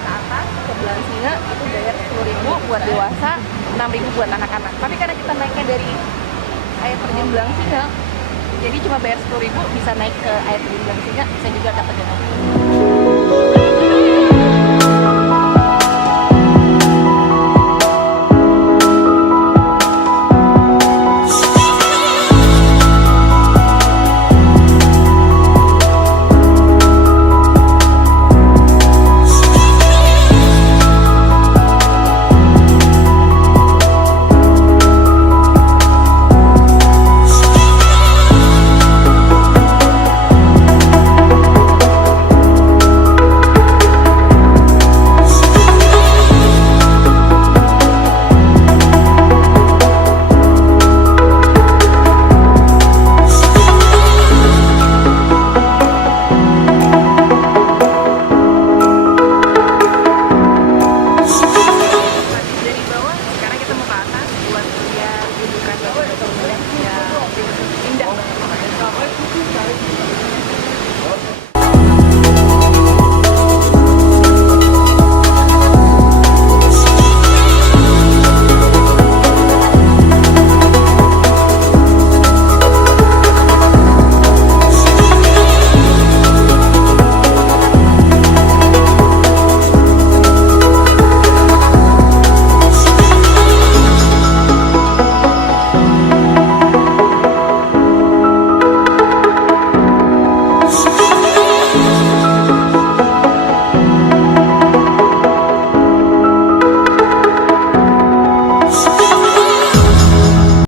ke atas ke Blangsinga itu bayar 10.000 buat dewasa, 6.000 buat anak-anak. Tapi karena kita naiknya dari Air Terjun Blangsinga, jadi cuma bayar 10.000 bisa naik ke Air Terjun Blangsinga, bisa juga ke Tegeunungan.